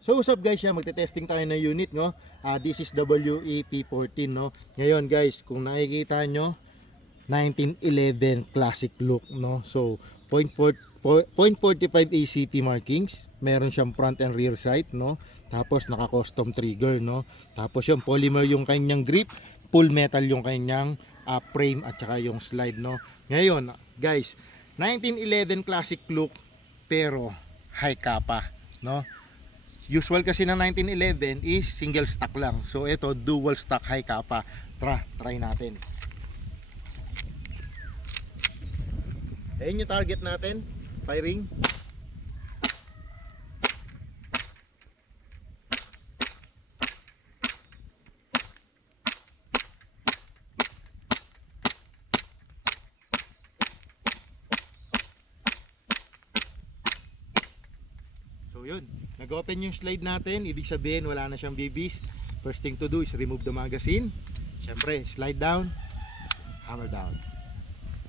So what's up guys, magte-testing tayo ng unit, no? This is WEP14, no? Ngayon guys, kung nakikita nyo, 1911 classic look, no? So 0.45 ACT markings, meron siyang front and rear sight, no? Tapos naka-custom trigger, no? Tapos yung polymer yung kanyang grip, full metal yung kanyang frame at saka yung slide, no? Ngayon guys, 1911 classic look pero high kappa, no? Usual kasi ng 1911 is single stock lang. So ito dual stock high kappa. Try natin. Ayun yung target natin. Firing. So yun, nag-open yung slide natin, ibig sabihin wala na siyang BBs. First thing to do is remove the magazine. Siyempre, slide down, hammer down.